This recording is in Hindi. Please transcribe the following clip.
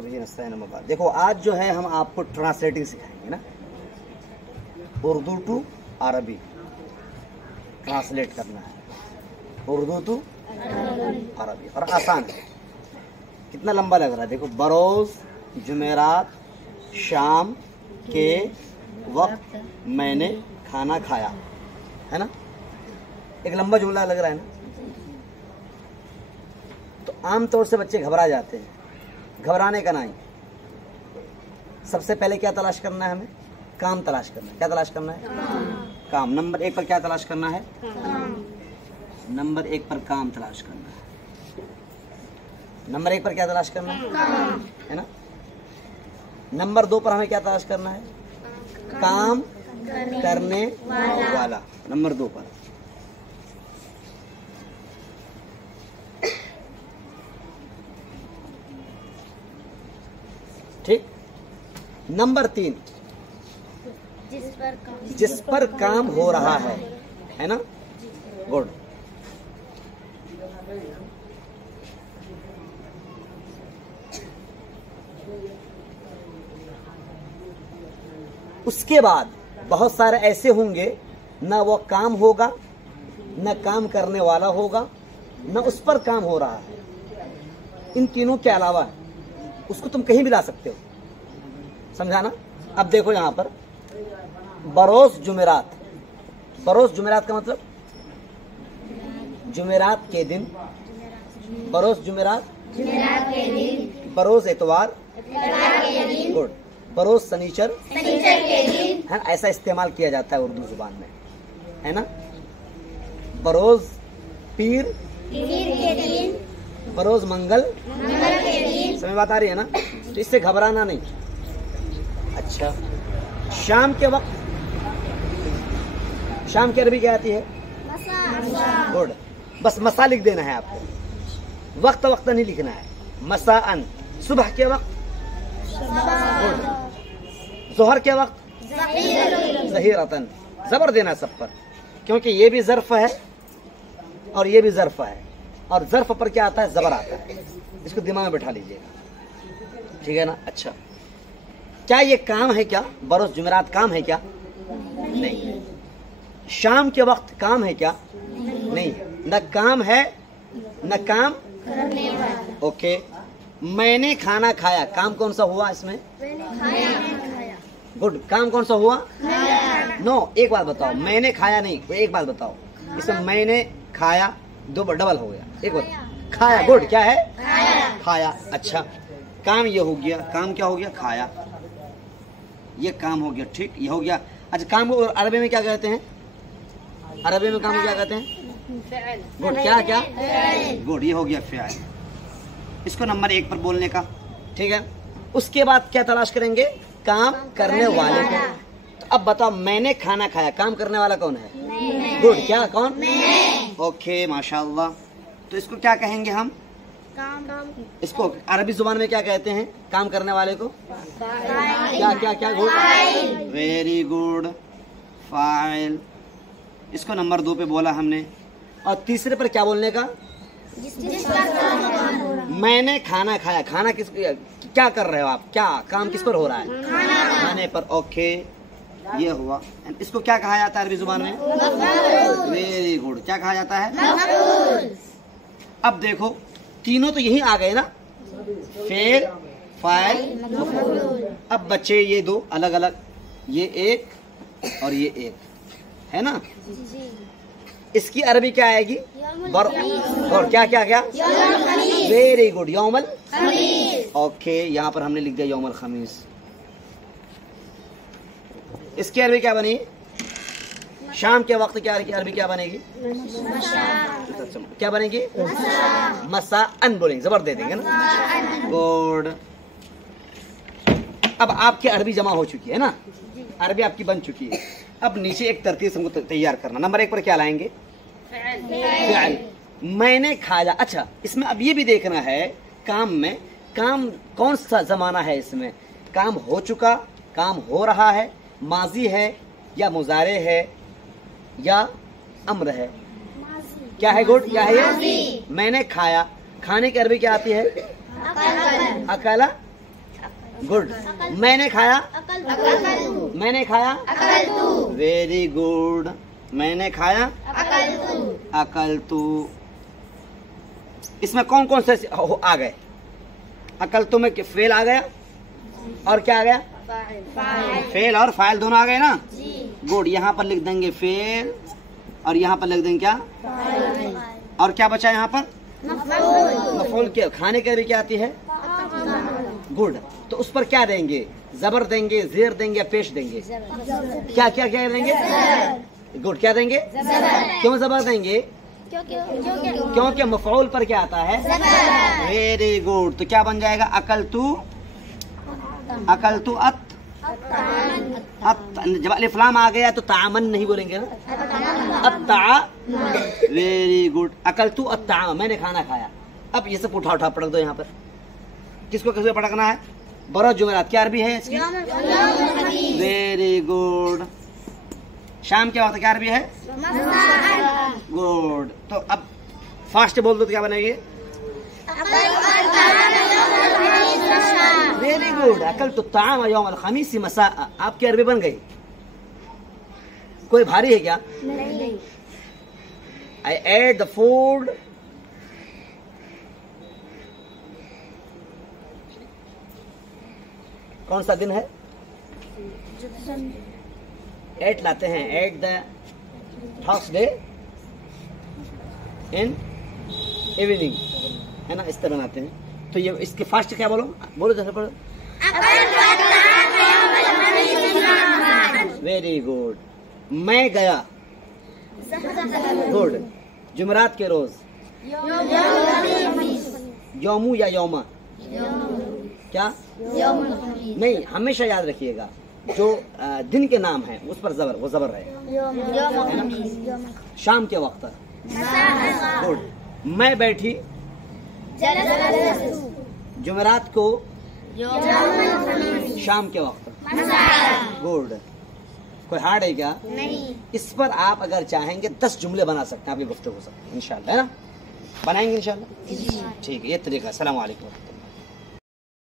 देखो आज जो है हम आपको ट्रांसलेटिंग सिखाएंगे ना, उर्दू टू अरबी ट्रांसलेट करना है, उर्दू टू अरबी, और आसान है। कितना लंबा लग रहा है देखो। बरोज जुमेरात शाम के वक्त मैंने खाना खाया, है ना। एक लंबा जुमला लग रहा है ना। तो आमतौर से बच्चे घबरा जाते हैं, घबराने का नहीं। सबसे पहले क्या तलाश करना है हमें? काम तलाश करना है। क्या तलाश करना है? काम। नंबर 1 पर क्या तलाश करना है? नंबर 1 पर काम तलाश करना है। नंबर 1 पर क्या तलाश करना है ना। नंबर 2 पर हमें क्या तलाश करना है? काम करने वाला। नंबर 2 पर। ठीक। नंबर 3 जिस पर काम हो रहा है ना। गुड। उसके बाद बहुत सारे ऐसे होंगे ना वो काम होगा, न काम करने वाला होगा, न उस पर काम हो रहा है। इन तीनों के अलावा उसको तुम कहीं भी ला सकते हो, समझाना। अब देखो यहां पर बरोज जुमेरात। बरोज जुमेरात का मतलब जुमेरात के दिन। बरोज जुमेरात के दिन। बरोज एतवार। गुड। बरोज सनीचर के दिन, है। ऐसा इस्तेमाल किया जाता है उर्दू जुबान में, है ना। बरोज पीर के दिन। बरोज मंगल के दिन। समझ बात आ रही है ना। तो इससे घबराना नहीं। अच्छा, शाम के वक्त, शाम की अरबी क्या आती है? गुड। बस मसा लिख देना है आपको, वक्त वक्त नहीं लिखना है। मसाअन। सुबह के वक्त। गुड। जोहर के वक्त। ज़हीरतन। जबर देना सब पर, क्योंकि ये भी ज़र्फ है और ये भी ज़र्फ है, और ज़र्फ पर क्या आता है? ज़बर आता है। इसको दिमाग में बैठा लीजिएगा, ठीक है ना। अच्छा, क्या ये काम है? क्या बरोज जुमेरात काम है? क्या नहीं। शाम के वक्त काम है? क्या नहीं। न काम है न काम करने वाला। ओके। मैंने खाना खाया, काम कौन सा हुआ इसमें? गुड। काम कौन सा हुआ? नो। एक बात बताओ, मैंने खाया नहीं, एक बात बताओ, इसमें मैंने खाया दो डबल हो गया। एक बात, खाया। गुड। क्या है? खाया। अच्छा, काम ये हो गया। काम क्या हो गया? खाया। ये काम हो गया, ठीक, ये हो गया। अच्छा, काम को अरबी में क्या कहते हैं? अरबी में काम को क्या कहते हैं? गुड। क्या क्या? गुड। ये हो गया फ़िआल। इसको नंबर 1 पर बोलने का, ठीक है। उसके बाद क्या तलाश करेंगे? काम करने वाले को। तो अब बताओ, मैंने खाना खाया, काम करने वाला कौन है? गुड। क्या? कौन? ओके, माशाअल्लाह। तो इसको क्या कहेंगे हम? इसको अरबी जुबान में क्या कहते हैं काम करने वाले को? क्या क्या क्या? गुड। Very good, file. इसको नंबर 2 पे बोला हमने। और तीसरे पर क्या बोलने का? मैंने खाना खाया। खाना किस, क्या कर रहे हो आप? क्या काम किस पर हो रहा है? खाने पर। ओके, ये हुआ। इसको क्या कहा जाता है अरबी जुबान में? Very good. क्या कहा जाता है? अब देखो, तीनों तो यही आ गए ना, फेल, फाइल, मफूल। अब बचे ये दो अलग अलग, ये एक और ये एक, है ना। इसकी अरबी क्या आएगी? और क्या क्या क्या? वेरी गुड, यौमल खमीस। ओके, यहाँ पर हमने लिख दिया यौमल खमीस। इसकी अरबी क्या बनी? शाम के वक्त क्या अरबी क्या बनेगी? क्या बनेगी? मसाअन बोलेंगे, जबर दे देंगे ना। गुड। अब आपकी अरबी जमा हो चुकी है ना, अरबी आपकी बन चुकी है। अब नीचे एक तरतीब हमको तैयार करना। नंबर 1 पर क्या लाएंगे? फ़िआल। मैंने खाया। अच्छा, इसमें अब ये भी देखना है काम में, काम कौन सा जमाना है इसमें? काम हो चुका, काम हो रहा है, माजी है या मुजारे है या अम्र है? क्या है? गुड। क्या है ये? मैंने खाया। खाने की अरबी क्या आती है? अकला। गुड। मैंने खाया, मैंने खाया, वेरी गुड। मैंने खाया, अकलतु। इसमें कौन कौन से आ गए? अकलतु में फेल आ गया और क्या आ गया? फेल और फाइल दोनों आ गए ना। गुड। यहाँ पर लिख देंगे फेल और यहाँ पर लिख देंगे क्या? और क्या बचा यहाँ पर? मफूल के खाने के लिए क्या आती है? गुड। तो उस पर क्या देंगे? जबर देंगे, जेर देंगे, पेश देंगे? क्या क्या क्या देंगे? गुड। क्या देंगे? क्यों जबर देंगे? क्योंकि मफऊल पर क्या आता है? Very good. तो क्या बन जाएगा? अकलतु, अकलतु अत, जब अलिफ लाम आ गया तो तामन नहीं बोलेंगे ना, अत्ता। Very good. अकलतु अत्ता, मैंने खाना खाया। अब ये सब उठा उठा पढ़ दो यहाँ पर। किसको किसको पढ़ना है? बरोज जुमेरात क्या अरबी है इसकी? Very good. शाम के वक्त क्या अरबी है? गुड। तो अब फास्ट बोल दो तो क्या बनेगी? Very good. अकलतु ताम यौम अल खमीस मसा। आपकी अरबी बन गई। कोई भारी है क्या? नहीं। आई एट द फूड, कौन सा दिन है? एट लाते हैं, at the Thursday in evening, है ना, इस तरह बनाते हैं। तो ये इसके फास्ट क्या बोलो? बोलो जैसे पढ़ो। Very good. मैं गया, गुड। जुमरात के रोज, यौमू या यौमा? क्या? नहीं, हमेशा याद रखिएगा जो दिन के नाम है उस पर जबर, वो जबर है। शाम के वक्त, गुड। मैं बैठी जुमेरात को, शाम के वक्त, गुड। कोई हार्ड है क्या? नहीं। इस पर आप अगर चाहेंगे 10 जुमले बना सकते हैं, आपकी गुफ्तगू हो सकती है इंशाल्लाह, है ना? बनाएंगे इंशाल्लाह। ठीक है, ये तरीका। अस्सलाम वालेकुम।